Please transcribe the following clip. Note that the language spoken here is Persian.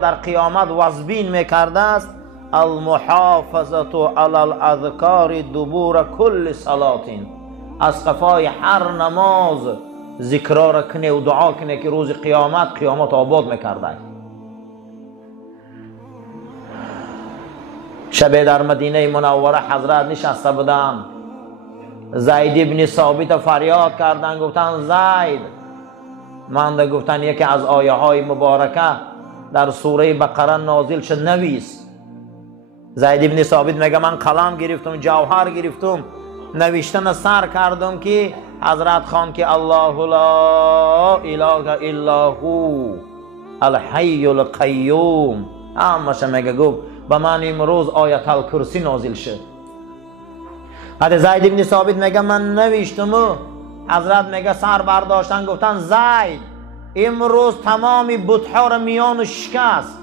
در قیامت وزبین میکرده است المحافظت علی الاذکار دبور کل صلات، از قفای هر نماز ذکرها را کنه و دعا کنه که روز قیامت آباد میکرده. شب در مدینه منوره حضرت نشسته بودند، زید ابن ثابت فریاد کردن، گفتن زید من گفتن یکی از آیه های مبارکه در سوره بقره نازل شد نویس. زید ابن ثابت میگه من قلم گرفتم جوهر گرفتم نوشتن سر کردم که حضرت خان که الله لا اله الا هو الحی القیوم همش میگه گفت به من امروز آیت الکرسی نازل شد. بعد زید ابن ثابت میگه من نوشتم، حضرت میگه سر برداشتن گفتن زید امروز تمامی بت‌ها را میان شکست،